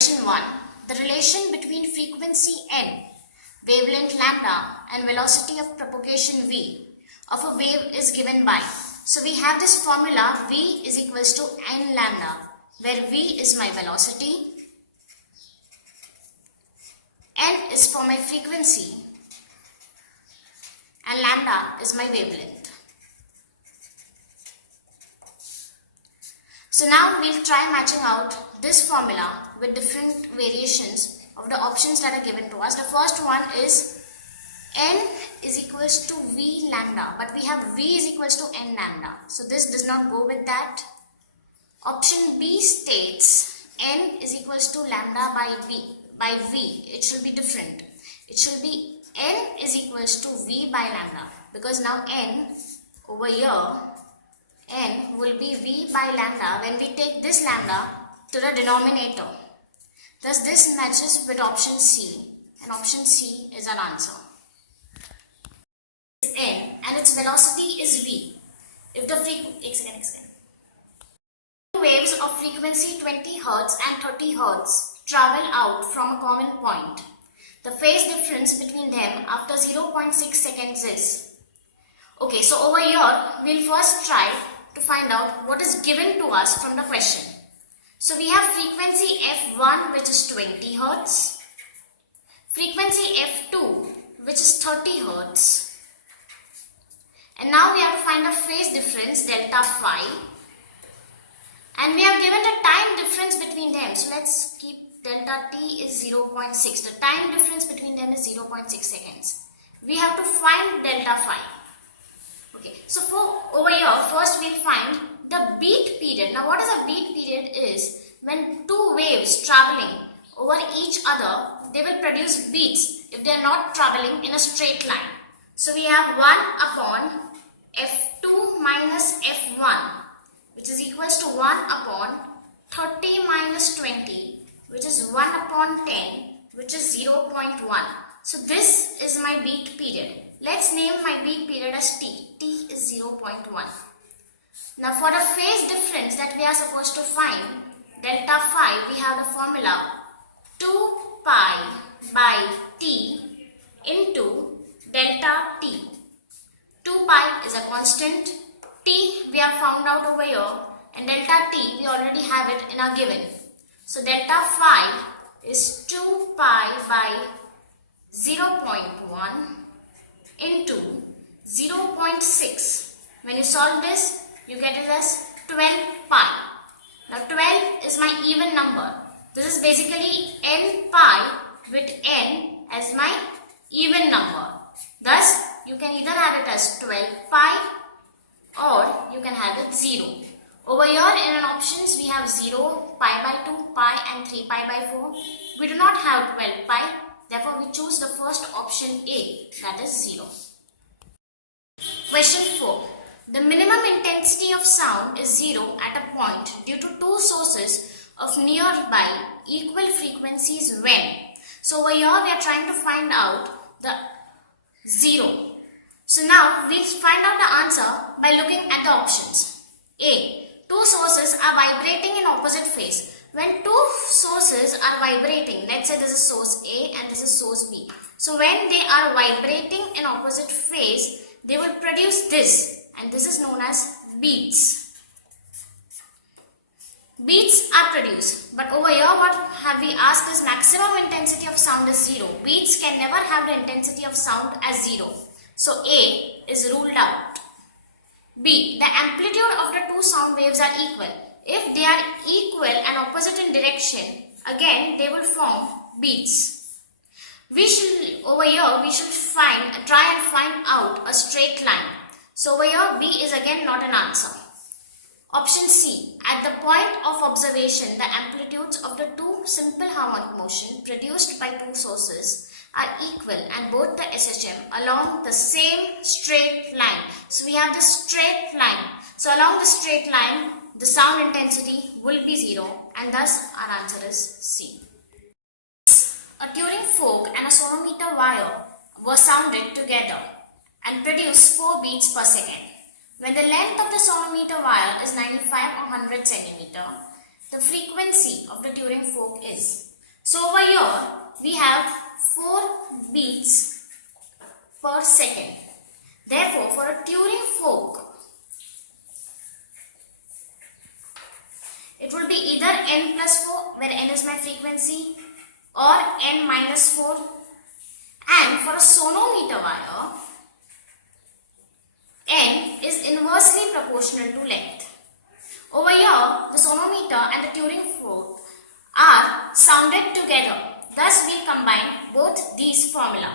Question 1. The relation between frequency n, wavelength lambda and velocity of propagation v of a wave is given by. So we have this formula v is equals to n lambda, where v is my velocity, n is for my frequency and lambda is my wavelength. So now we'll try matching out this formula with different variations of the options that are given to us. The first one is n is equals to v lambda, but we have v is equals to n lambda. So this does not go with that. Option B states n is equals to lambda by v. It should be different. It should be n is equals to v by lambda, because now n over here, n will be v by lambda when we take this lambda to the denominator. Thus this matches with option C, and option C is our answer. It's n and its velocity is v. If the waves of frequency 20 Hz and 30 Hz travel out from a common point, the phase difference between them after 0.6 seconds is. Okay, so over here we'll first try to find out what is given to us from the question. So we have frequency f1, which is 20 Hz, frequency f2, which is 30 Hz, and now we have to find the phase difference delta phi, and we have given the time difference between them. So let's keep delta t is 0.6. The time difference between them is 0.6 seconds. We have to find delta phi. Okay, so for over here, first we'll find the beat period. Now what is a beat period is when two waves traveling over each other, they will produce beats if they are not traveling in a straight line. So we have 1 upon f2 minus f1, which is equals to 1 upon 30 minus 20, which is 1 upon 10, which is 0.1. So this is my beat period. Let's name my beat period as t. T is 0.1. Now for the phase difference that we are supposed to find, delta phi, we have the formula 2 pi by t into delta t. 2 pi is a constant, t we have found out over here, and delta t we already have it in our given. So delta phi is 2 pi by 0.1 into 0.6. When you solve this, you get it as 12 pi. Now 12 is my even number. This is basically n pi with n as my even number. Thus, you can either have it as 12 pi or you can have it 0. Over here in an options we have 0, pi by 2, pi and 3 pi by 4. We do not have 12 pi. Therefore, we choose the first option A, that is 0. Question 4. The minimum intensity of sound is 0 at a point due to two sources of nearby equal frequencies when. So over here we are trying to find out the 0. So now we'll find out the answer by looking at the options. A. Two sources are vibrating in opposite phase. When two sources are vibrating, let's say this is source A and this is source B. So when they are vibrating in opposite phase, they will produce this, and this is known as beats. Beats are produced, but over here what have we asked is maximum intensity of sound is 0. Beats can never have the intensity of sound as 0. So A is ruled out. B. The amplitude of the two sound waves are equal. If they are equal and opposite in direction, again they will form beats. Over here we should try and find out a straight line. So over here B is again not an answer. Option C. At the point of observation, the amplitudes of the two simple harmonic motion produced by two sources are equal and both the SHM along the same straight line. So we have this straight line. So along the straight line, the sound intensity will be 0, and thus our answer is C. A tuning fork and a sonometer wire were sounded together and produced 4 beats per second. When the length of the sonometer wire is 95 or 100 cm, the frequency of the Turing fork is. So over here we have 4 beats per second. Therefore, for a Turing fork, it will be either n plus 4, where n is my frequency, or n minus 4. And for a sonometer wire, n is inversely proportional to length. Over here, the sonometer and the Turing fork are sounded together. Thus, we combine both these formula.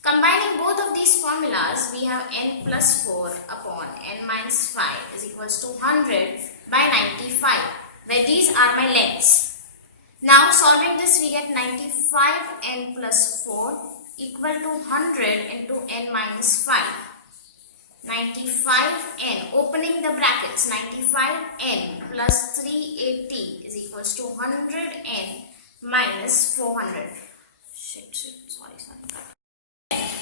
Combining both of these formulas, we have n plus 4 upon n minus 5 is equals to 100 by 95, where these are my lengths. Now, solving this, we get 95 n plus 4 equal to 100 into n minus 5. 95n, opening the brackets, 95n plus 380 is equals to 100n minus 400. Sorry.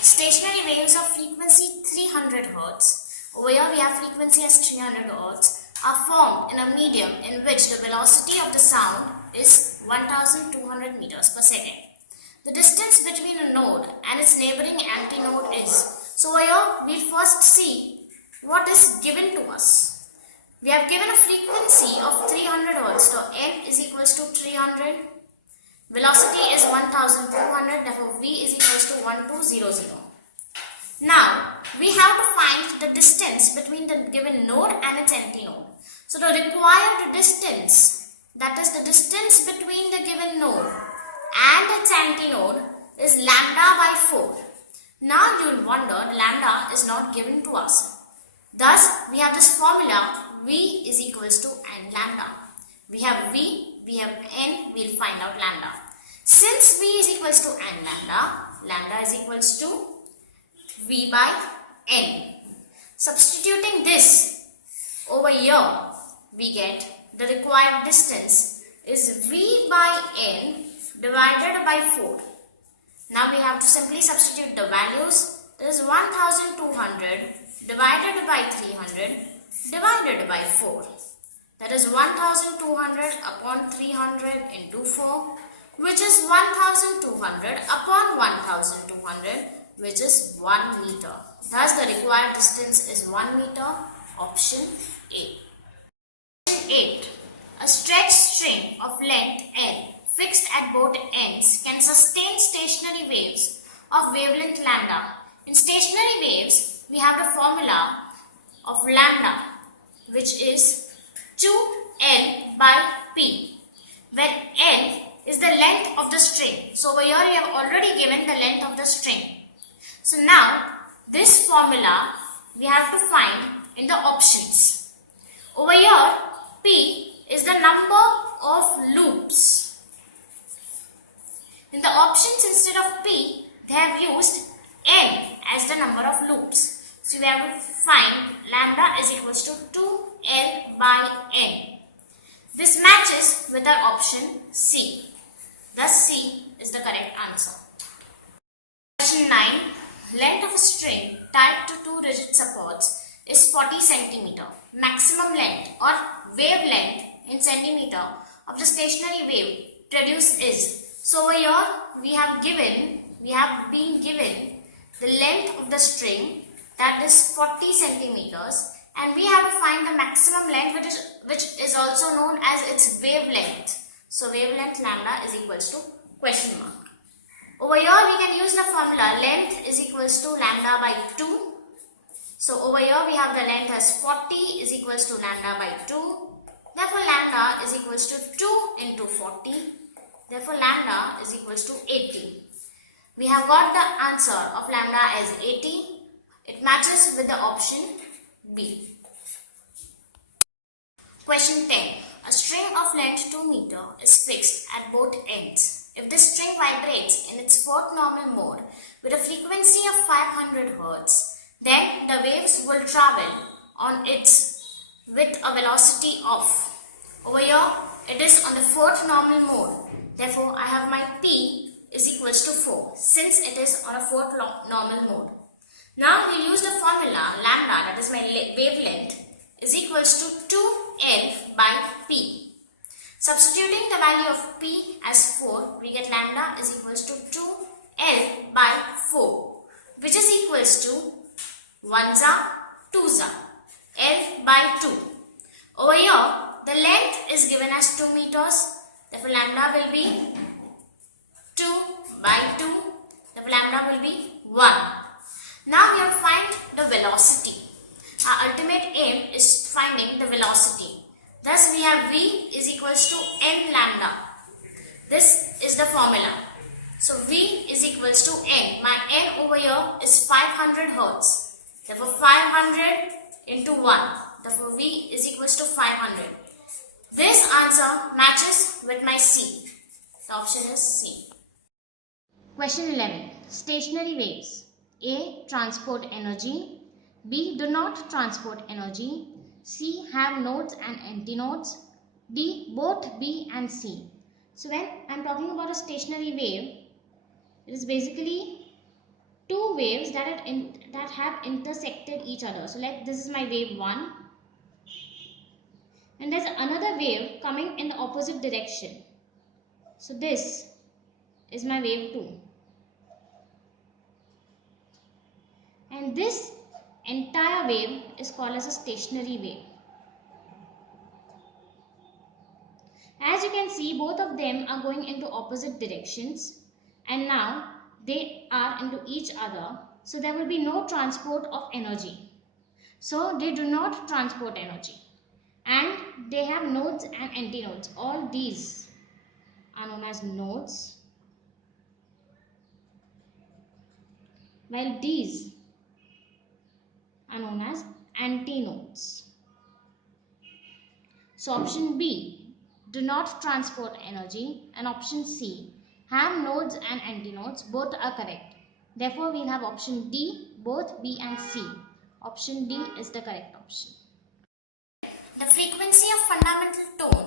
Stationary waves of frequency 300 Hz, over here we have frequency as 300 Hz, are formed in a medium in which the velocity of the sound is 1200 meters per second. The distance between a node and its neighboring antinode is. So over here we'll first see what is given to us. We have given a frequency of 300 Hz, so n is equals to 300. Velocity is 1200, therefore v is equals to 1200. Now, we have to find the distance between the given node and its antinode. So, the required distance, that is the distance between the given node and its antinode, is lambda by 4. Now, you will wonder, lambda is not given to us. Thus, we have this formula, v is equals to n lambda. We have v, we have n, we will find out lambda. Since v is equals to n lambda, lambda is equals to v by n. Substituting this over here, we get the required distance is v by n divided by 4. Now we have to simply substitute the values. This is 1200 divided by 300 divided by 4. That is 1200 upon 300 into 4, which is 1200 upon 1200, which is 1 meter. Thus, the required distance is 1 meter. Option A. Question 8. A stretched string of length L fixed at both ends can sustain stationary waves of wavelength lambda. In stationary waves, we have the formula of lambda, which is 2L by P, where L is the length of the string. So over here we have already given the length of the string. So now this formula we have to find in the options. Over here P is the number of loops. In the options, instead of P, they have used N as the number of loops. So we have to find lambda is equals to 2L by N. This matches with our option C. Thus C is the correct answer. Question 9. Length of a string tied to 2 rigid supports is 40 cm. Maximum length or wavelength in centimeter of the stationary wave produced is. So over here we have been given the length of the string, that is 40 centimeters, and we have to find the maximum length, which is also known as its wavelength. So wavelength lambda is equals to question mark. Over here we can use the formula length is equals to lambda by 2. So over here we have the length as 40 is equals to lambda by 2. Therefore lambda is equals to 2 into 40. Therefore lambda is equals to 80. We have got the answer of lambda as 80. It matches with the option B. Question 10. A string of length 2 meter is fixed at both ends. If the string vibrates in its fourth normal mode with a frequency of 500 Hz, then the waves will travel on its with a velocity of. Over here, it is on the fourth normal mode. Therefore, I have my P is equals to 4 since it is on a fourth normal mode. Now, we use the formula lambda, that is my wavelength, is equals to 2L by P. Substituting the value of P as 4, we get lambda is equals to 2L by 4, which is equals to 1s are 2s are L by 2. Over here, the length is given as 2 meters. Therefore, lambda will be 2 by 2. Therefore, lambda will be 1. Now, we have to find the velocity. Our ultimate aim is finding the velocity. Thus, we have V is equals to n lambda. This is the formula. So, V is equals to n. My n over here is 500 hertz. Therefore, 500 into 1. Therefore, V is equals to 500. This answer matches with my C. The option is C. Question 11. Stationary waves. A. Transport energy. B. Do not transport energy. C. Have nodes and antinodes. D. Both B and C. So when I am talking about a stationary wave, it is basically two waves that have intersected each other. So like this is my wave 1 and there's another wave coming in the opposite direction. So this is my wave 2. And this entire wave is called as a stationary wave. As you can see, both of them are going into opposite directions and now they are into each other. So there will be no transport of energy. So they do not transport energy. And they have nodes and antinodes. All these are known as nodes, while these are known as antinodes. So option B, do not transport energy, and option C, have nodes and antinodes. Both are correct. Therefore, we'll have option D, both B and C. Option D is the correct option. The frequency of fundamental tone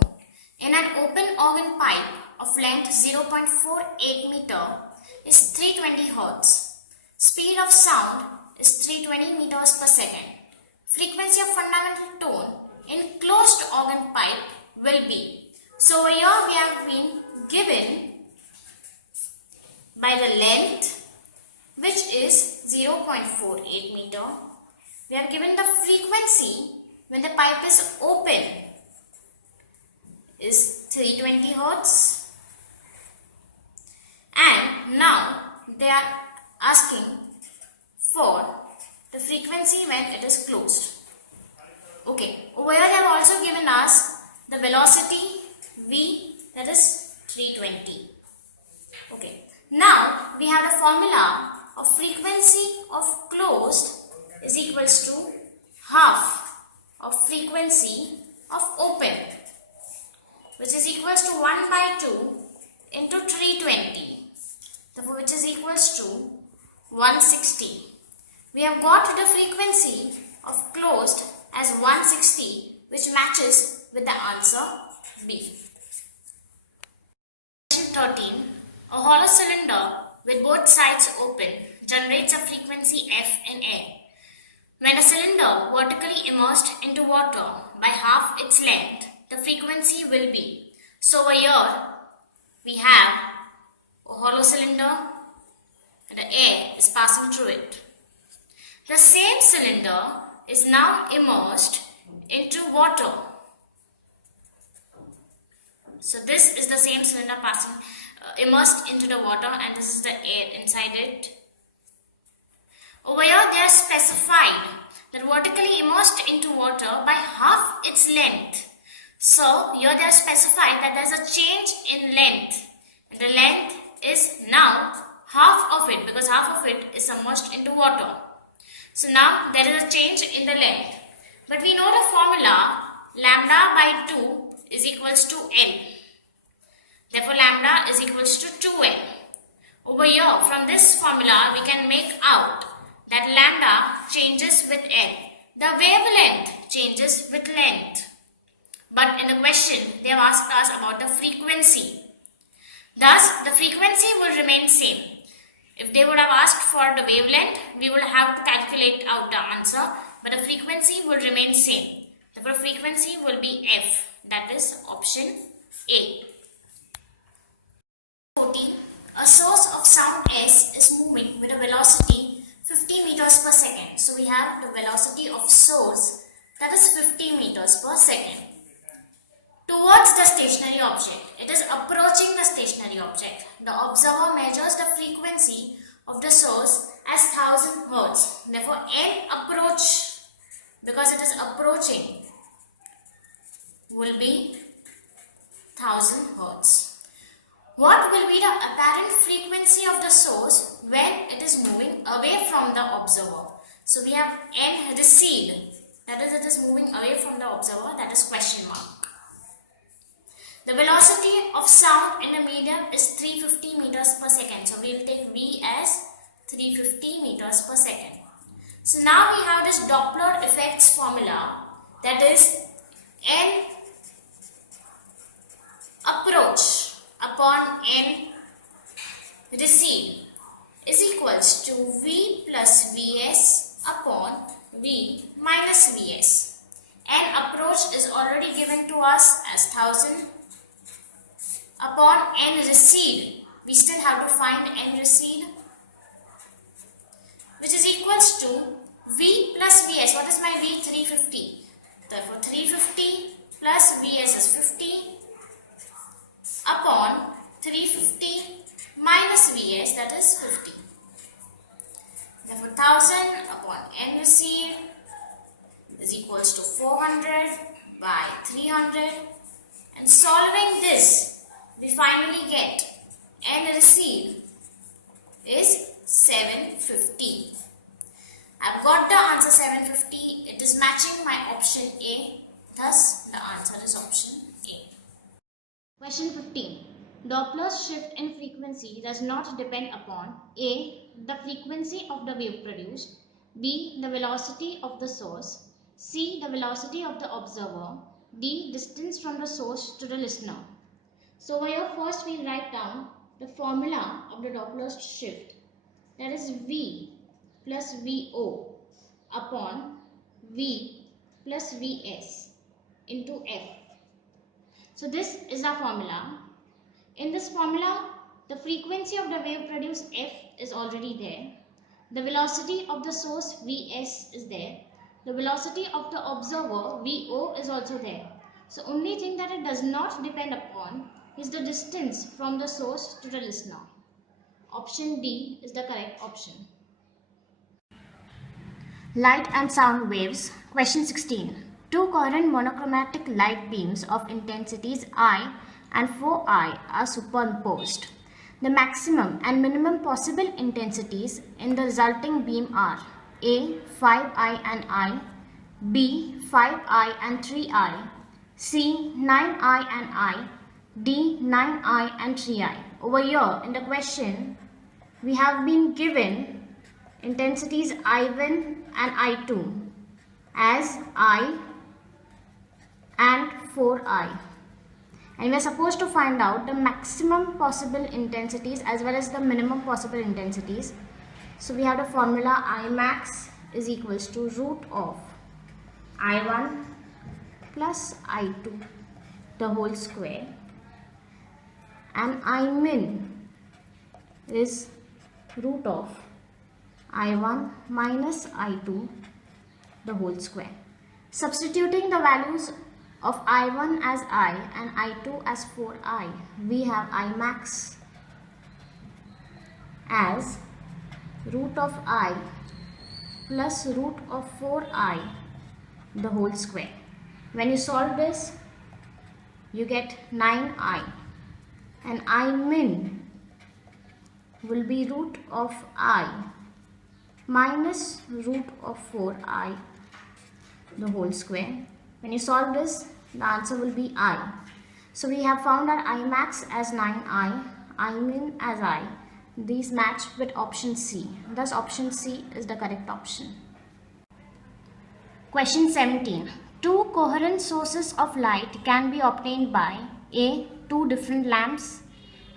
in an open organ pipe of length 0.48 meter is 320 Hz. Speed of sound is 320 meters per second. Frequency of fundamental tone in closed organ pipe will be. So over here we have been given by the length, which is 0.48 meter. We have given the frequency when the pipe is open is 320 Hz. And now they are asking for the frequency when it is closed. Okay, over here they have also given us the velocity V, that is 320. Okay, now we have the formula of frequency of closed is equals to half of frequency of open, which is equals to 1 by 2 into 320, which is equals to 160. We have got the frequency of closed as 160, which matches with the answer B. Question 13. A hollow cylinder with both sides open generates a frequency F in air. When a cylinder vertically immersed into water by half its length, the frequency will be. So over here we have a hollow cylinder and the air is passing through it. The same cylinder is now immersed into water. So this is the same cylinder passing immersed into the water, and this is the air inside it. Over here they are specified that vertically immersed into water by half its length. So here they are specified that there is a change in length. The length is now half of it, because half of it is submerged into water. So now there is a change in the length. But we know the formula lambda by 2 is equals to n. Therefore lambda is equals to 2n. Over here from this formula we can make out that lambda changes with n. The wavelength changes with length. But in the question they have asked us about the frequency. Thus the frequency will remain same. If they would have asked for the wavelength, we would have to calculate out the answer, but the frequency will remain same. Therefore frequency will be F, that is option A. 14. A source of sound S is moving with a velocity 50 meters per second. So we have the velocity of source, that is 50 meters per second, towards the stationary object. It is approaching the stationary object. The observer measures the frequency of the source as 1000 Hertz. Therefore, N approach, because it is approaching, will be 1000 Hertz. What will be the apparent frequency of the source when it is moving away from the observer? So we have N recede, that is, it is moving away from the observer, that is question mark. The velocity of sound in a medium is 350 meters per second. So we will take V as 350 meters per second. So now we have this Doppler effects formula, that is N approach upon N recede is equals to V plus Vs upon V minus Vs. N approach is already given to us as 1000 upon N recede. We still have to find N recede, which is equals to V plus Vs. What is my V? 350. Therefore 350 plus Vs is 50 upon 350 minus Vs, that is 50. Therefore 1000 upon N recede is equals to 400 by 300, and solving this we finally get N recede is 750. I've got the answer 750. It is matching my option A. Thus the answer is option A. Question 15. Doppler's shift in frequency does not depend upon A. the frequency of the wave produced, B. the velocity of the source, C. the velocity of the observer, D. distance from the source to the listener. So over here first we write down the formula of the Doppler's shift, that is V plus VO upon V plus Vs into F. So this is our formula. In this formula, the frequency of the wave produced F is already there. The velocity of the source Vs is there. The velocity of the observer VO is also there. So only thing that it does not depend upon is the distance from the source to the listener. Option D is the correct option. Light and sound waves. Question 16. Two coherent monochromatic light beams of intensities I and 4I are superimposed. The maximum and minimum possible intensities in the resulting beam are A. 5I and I, B. 5I and 3I, C. 9I and I, D. 9I and 3I. Over here in the question we have been given intensities I1 and I2 as I and 4I, and we are supposed to find out the maximum possible intensities as well as the minimum possible intensities. So we have the formula I max is equals to root of I1 plus I2 the whole square, and I min is root of I1 minus I2 the whole square. Substituting the values of I1 as I and I2 as 4I, we have I max as root of I plus root of 4I the whole square. When you solve this, you get 9I, and I min will be root of I minus root of 4I the whole square. When you solve this, the answer will be I. So we have found our I max as 9I, I min as I. These match with option C. Thus option C is the correct option. Question 17. Two coherent sources of light can be obtained by A. Two different lamps,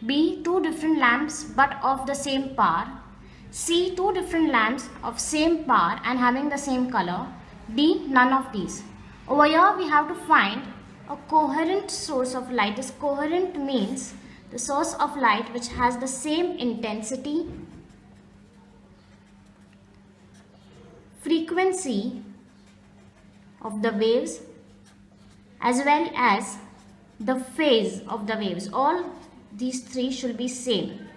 B. Two different lamps but of the same power, C. Two different lamps of same power and having the same color, D. None of these. Over here we have to find A coherent source of light is coherent means the source of light which has the same intensity, frequency of the waves as well as the phase of the waves. All these three should be same.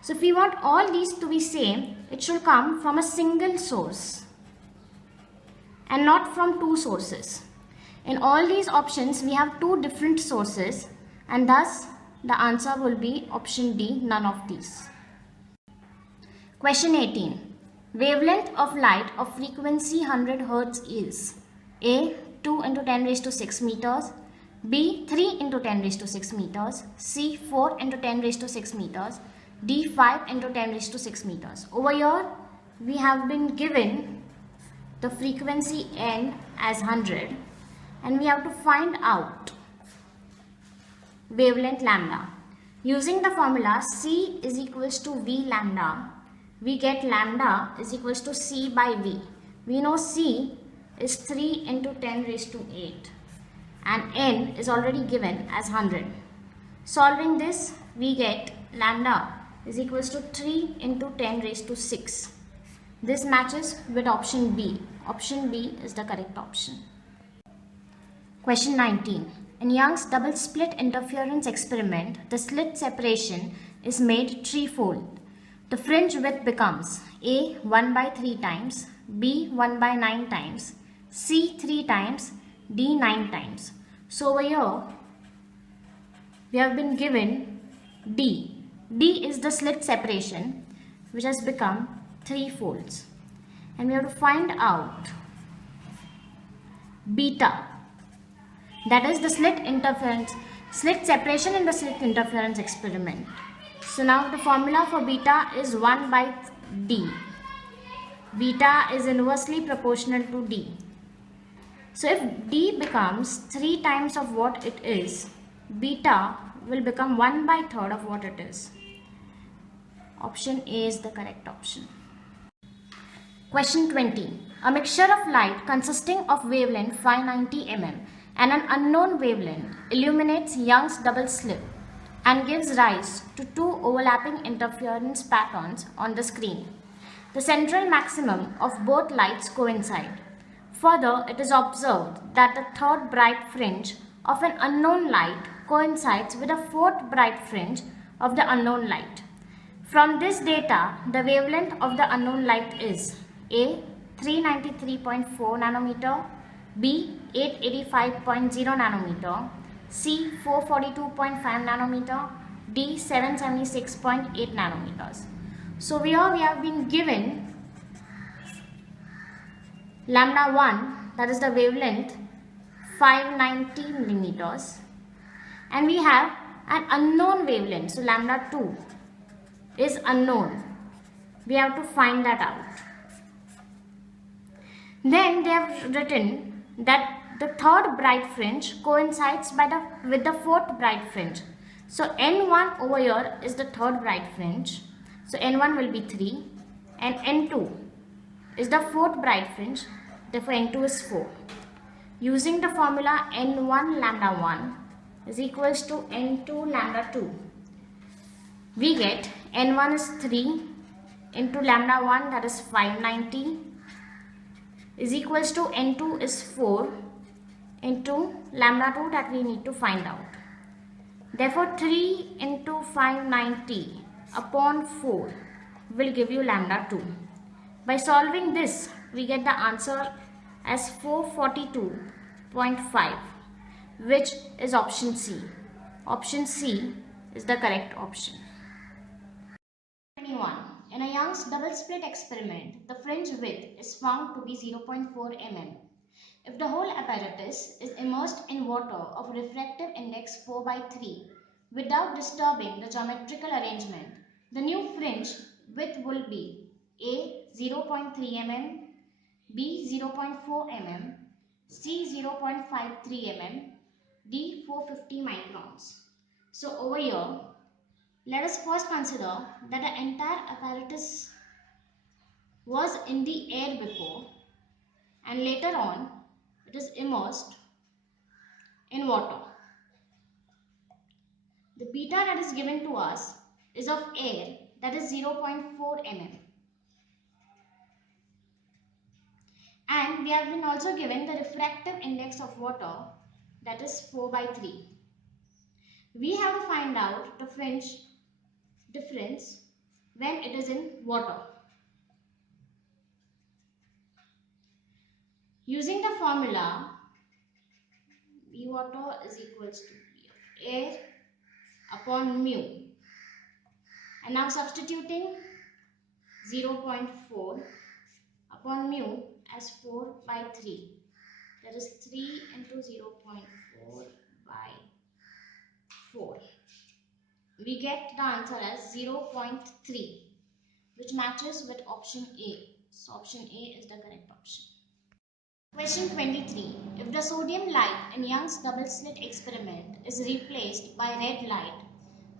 So if we want all these to be same, it should come from a single source and not from two sources. In all these options, we have two different sources and thus the answer will be option D, none of these. Question 18. Wavelength of light of frequency 100 Hz is A. 2 into 10 raised to 6 meters, B. 3 into 10 raised to 6 meters, C. 4 into 10 raised to 6 meters, D. 5 into 10 raised to 6 meters. Over here, we have been given the frequency n as 100 and we have to find out wavelength lambda. Using the formula C is equals to V lambda, we get lambda is equals to C by V. We know C is 3 into 10 raised to 8 and n is already given as 100. Solving this, we get lambda is equals to 3 into 10 raised to 6. This matches with option B. Option B is the correct option. Question 19. In Young's double slit interference experiment, the slit separation is made threefold. The fringe width becomes A 1 by 3 times, B 1 by 9 times, C 3 times, D 9 times. So over here, we have been given D. D is the slit separation which has become 3 folds. And we have to find out beta. That is the slit separation in the slit interference experiment. So now the formula for beta is 1 by D. Beta is inversely proportional to D. So if D becomes 3 times of what it is, beta will become 1 by 3rd of what it is. Option A is the correct option. Question 20. A mixture of light consisting of wavelength 590 mm and an unknown wavelength illuminates Young's double slit and gives rise to two overlapping interference patterns on the screen. The central maximum of both lights coincide. Further, it is observed that the third bright fringe of an unknown light coincides with the fourth bright fringe of the unknown light. From this data, the wavelength of the unknown light is A. 393.4 nanometer, B. 885.0 nanometer, C. 442.5 nanometer, D. 776.8 nanometers. So here we have been given lambda 1, that is the wavelength 590 millimeters, and we have an unknown wavelength. So lambda 2 is unknown. We have to find that out. Then they have written that the third bright fringe coincides with the fourth bright fringe. So N1 over here is the third bright fringe. So N1 will be 3 and N2 is the fourth bright fringe. Therefore N2 is 4. Using the formula N1 lambda 1 is equals to N2 lambda 2. We get N1 is 3 into lambda 1, that is 590, is equals to N2 is 4 into lambda 2 that we need to find out. Therefore 3 into 590 upon 4 will give you lambda 2. By solving this, we get the answer as 442.5, which is option C. Option C is the correct option. 21. In a Young's double slit experiment, the fringe width is found to be 0.4 mm. If the whole apparatus is immersed in water of refractive index 4 by 3 without disturbing the geometrical arrangement, the new fringe width will be A. 0.3 mm, B. 0.4 mm, C. 0.53 mm, D. 450 microns. So over here, let us first consider that the entire apparatus was in the air before and later on it is immersed in water. The beta that is given to us is of air, that is 0.4 mm. And we have been also given the refractive index of water, that is 4/3. We have to find out the fringe difference when it is in water. Using the formula, V water is equals to V of air upon mu. And now substituting 0.4 upon mu as 4/3. That is 3 into 0.4 by 4. We get the answer as 0.3, which matches with option A. So option A is the correct option. Question 23. If the sodium light in Young's double slit experiment is replaced by red light,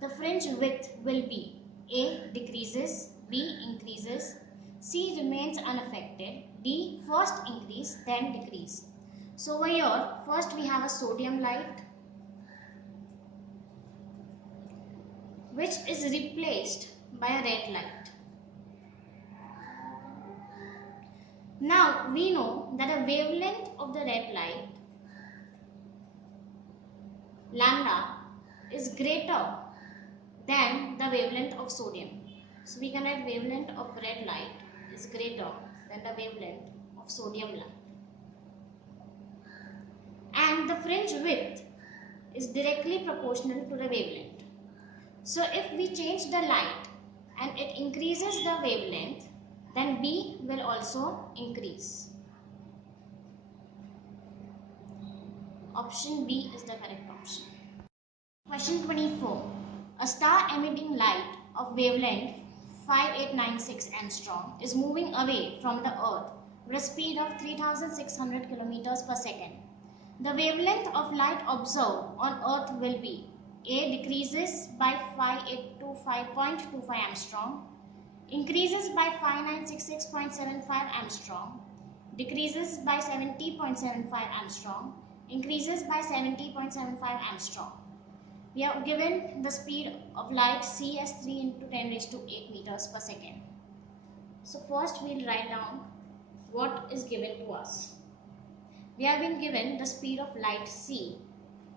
the fringe width will be A. Decreases, B. Increases, C. Remains unaffected, D. First increase then decrease. So over here, first we have a sodium light which is replaced by a red light. Now we know that the wavelength of the red light, lambda, is greater than the wavelength of sodium. So we can write wavelength of red light is greater than the wavelength of sodium light. And the fringe width is directly proportional to the wavelength. So if we change the light and it increases the wavelength, then B will also increase. Option B is the correct option. Question 24. A star emitting light of wavelength 5896 angstrom is moving away from the Earth with a speed of 3600 km per second. The wavelength of light observed on Earth will be A. Decreases by 5825.25 angstrom, increases by 5966.75 angstrom, decreases by 70.75 angstrom, increases by 70.75 angstrom. We are given the speed of light c as 3 into 10 raised to 8 meters per second. So first we will write down what is given to us. We have been given the speed of light c,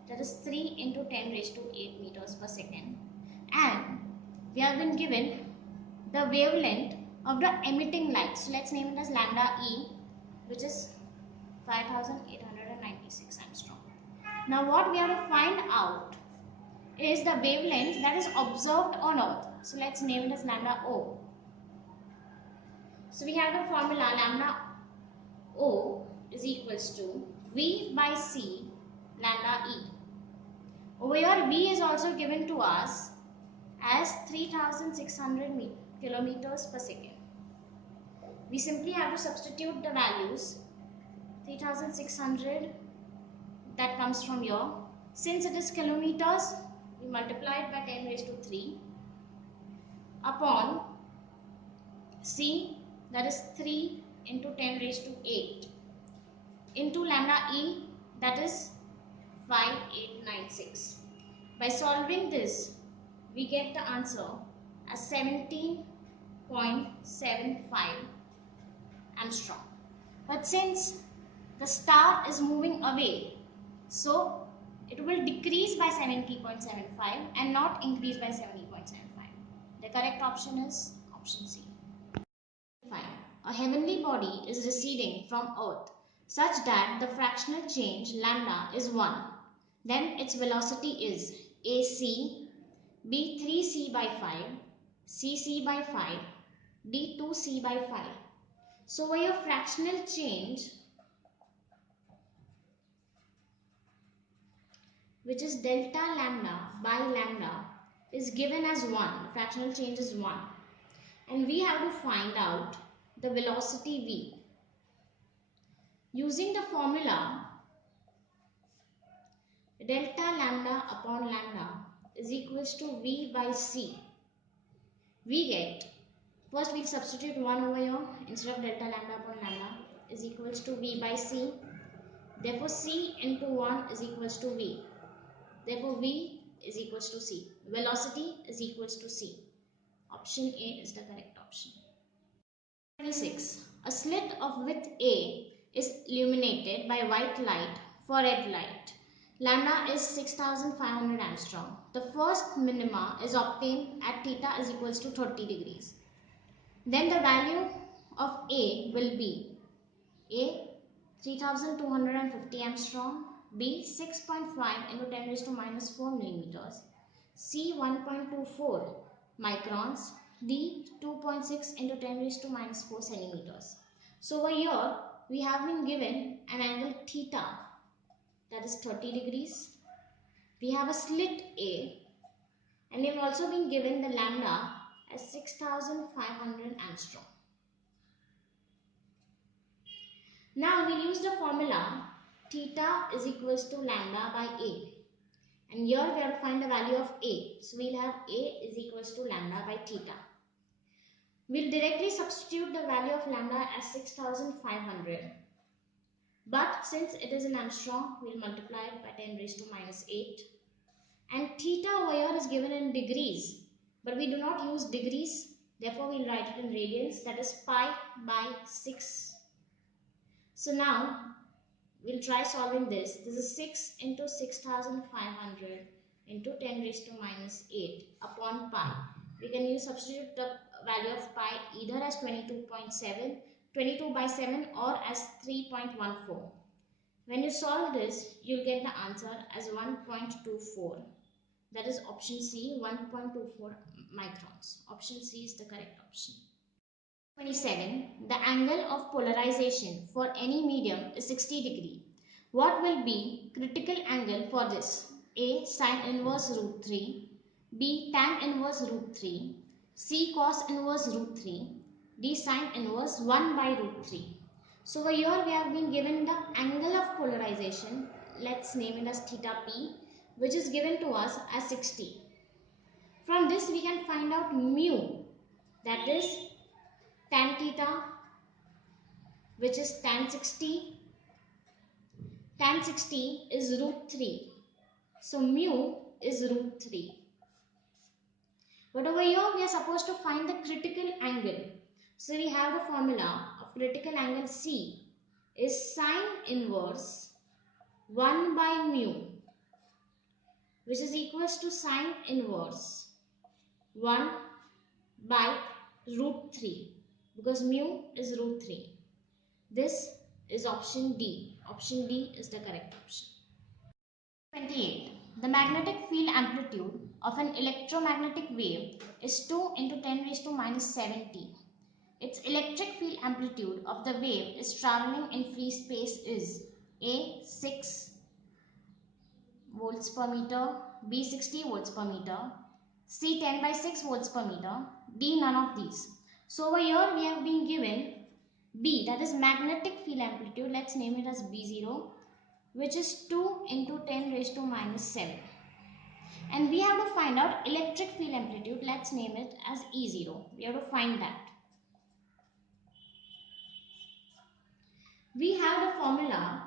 that is 3 into 10 raised to 8 meters per second, and we have been given the wavelength of the emitting light. So let's name it as lambda e, which is 5896 angstrom. Now what we have to find out is the wavelength that is observed on Earth. So let's name it as lambda O. So we have the formula lambda O is equals to V by C lambda E. Over here V is also given to us as 3600 kilometers per second. We simply have to substitute the values. 3600, that comes from here. Since it is kilometers, we multiply it by 10 raised to 3 upon C, that is 3 into 10 raised to 8 into lambda E, that is 5896. By solving this, we get the answer as 17.75 angstrom. But since the star is moving away, so it will decrease by 70.75 and not increase by 70.75. The correct option is option C. A heavenly body is receding from Earth such that the fractional change lambda is 1. Then its velocity is AC, B 3c by 5, cc by 5, d 2c by 5. So your fractional change, which is delta lambda by lambda, is given as 1. The fractional change is 1. And we have to find out the velocity v. Using the formula delta lambda upon lambda is equals to v by c. We get, first we'll substitute 1 over here instead of delta lambda upon lambda, is equals to v by c. Therefore, C into 1 is equals to V. Therefore, V is equals to C. Velocity is equals to C. Option A is the correct option. 26. A slit of width A is illuminated by white light for red light. Lambda is 6500 angstrom. The first minima is obtained at theta is equals to 30 degrees. Then the value of A will be A 3250 angstrom, B 6.5 into 10 raised to minus 4 millimeters, C 1.24 microns, D 2.6 into 10 raised to minus 4 centimeters. So over here we have been given an angle theta, that is 30 degrees. We have a slit A, and we have also been given the lambda as 6500 angstrom. Now we'll use the formula theta is equals to lambda by A. And here we have to find the value of A. So we'll have A is equals to lambda by theta. We'll directly substitute the value of lambda as 6500. But since it is in angstrom, we'll multiply it by 10 raised to minus 8. And theta over here is given in degrees. But we do not use degrees. Therefore, we'll write it in radians. That is pi by 6. So now, we'll try solving this. This is 6 into 6500 into 10 raised to minus 8 upon pi. We can substitute the value of pi either as 22.7, 22 by 7 or as 3.14. When you solve this, you'll get the answer as 1.24. That is option C, 1.24 microns. Option C is the correct option. 27. The angle of polarization for any medium is 60 degree. What will be critical angle for this? A. Sin inverse root 3. B. Tan inverse root 3. C. Cos inverse root 3. D. Sin inverse 1 by root 3. So over here we have been given the angle of polarization. Let's name it as theta P, which is given to us as 60. From this we can find out mu, that is tan theta, which is tan 60. Tan 60 is root 3. So mu is root 3. But over here we are supposed to find the critical angle. So we have the formula of critical angle C is sin inverse 1 by mu, which is equals to sin inverse 1 by root 3, because mu is root 3. This is option D. Option D is the correct option. 28. The magnetic field amplitude of an electromagnetic wave is 2 into 10 raised to minus 70. Its electric field amplitude of the wave is traveling in free space is A. 6 volts per meter, B. 60 volts per meter, C. 10 by 6 volts per meter, D. none of these. So over here we have been given B, that is magnetic field amplitude. Let's name it as B0, which is 2 into 10 raised to minus 7. And we have to find out electric field amplitude. Let's name it as E0. We have to find that. We have the formula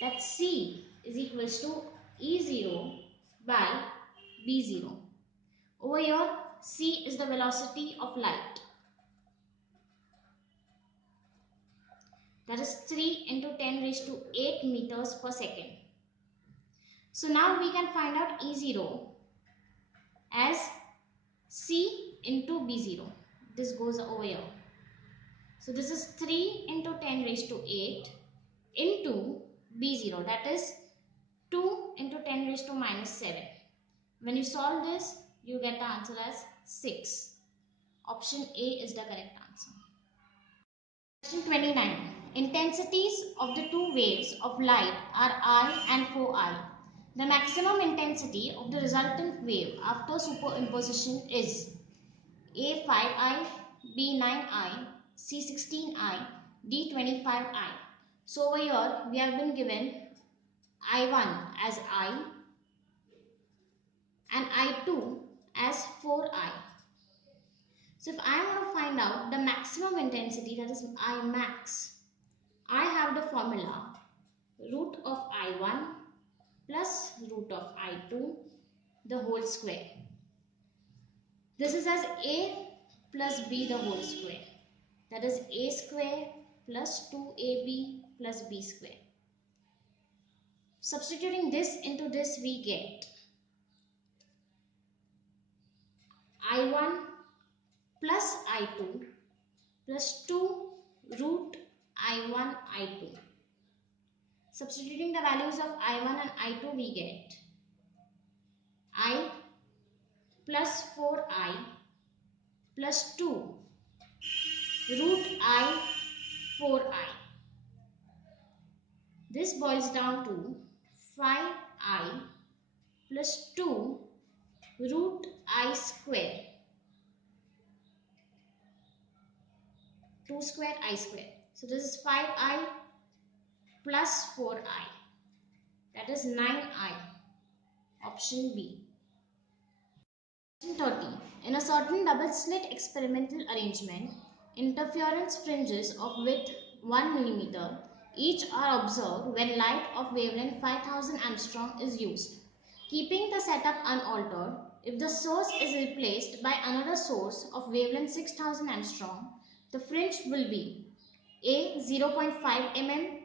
that C is equals to E0 by B0. Over here, C is the velocity of light. That is 3 into 10 raised to 8 meters per second. So now we can find out E0 as C into B0. This goes over here. So this is 3 into 10 raised to 8 into B0, that is 2 into 10 raised to minus 7. When you solve this, you get the answer as 6. Option A is the correct answer. Question 29. Intensities of the two waves of light are I and 4I. The maximum intensity of the resultant wave after superimposition is A 5I, B 9I, C 16I, D 25I. So over here we have been given I1 as I and I2 as 4I. So if I want to find out the maximum intensity, that is I max, I have the formula root of I1 plus root of I2 the whole square. This is as A plus B the whole square. That is A square plus 2AB plus B square. Substituting this into this, we get I1 plus I2 plus 2 root I1 I2. Substituting the values of I1 and I2, we get I plus 4I plus 2 root I 4I. This boils down to 5I plus 2 root I square, 2 square I square. So this is 5I plus 4I, that is 9I, option B. Question 30. In a certain double slit experimental arrangement, interference fringes of width 1 mm each are observed when light of wavelength 5000 angstrom is used. Keeping the setup unaltered, if the source is replaced by another source of wavelength 6000 angstrom, the fringe will be A 0.5 mm,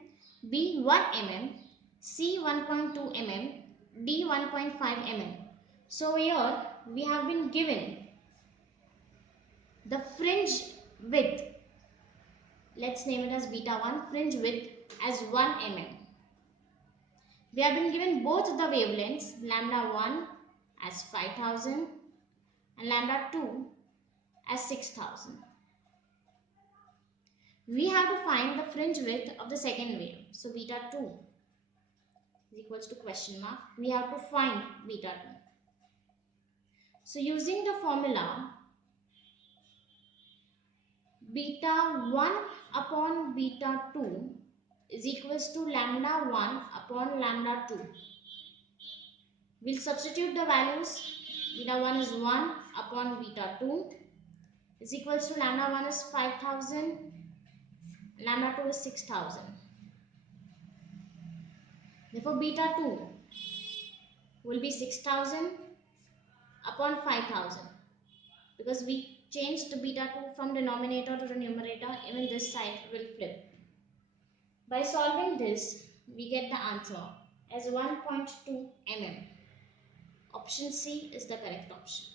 B 1 mm, C 1.2 mm, D 1.5 mm. So here we have been given the fringe width, let's name it as beta 1, fringe width as 1 mm. We have been given both the wavelengths, lambda 1 as 5000 and lambda 2 as 6000. We have to find the fringe width of the second wave. So beta 2 is equals to question mark. We have to find beta 2. So using the formula, beta 1 upon beta 2 is equals to lambda 1 upon lambda 2. We'll substitute the values. Beta 1 is 1 upon beta 2 is equals to lambda 1 is 5000, lambda 2 is 6000. Therefore, beta 2 will be 6000 upon 5000. Because we changed beta 2 from denominator to the numerator, even this side will flip. By solving this, we get the answer as 1.2 mm. Option C is the correct option.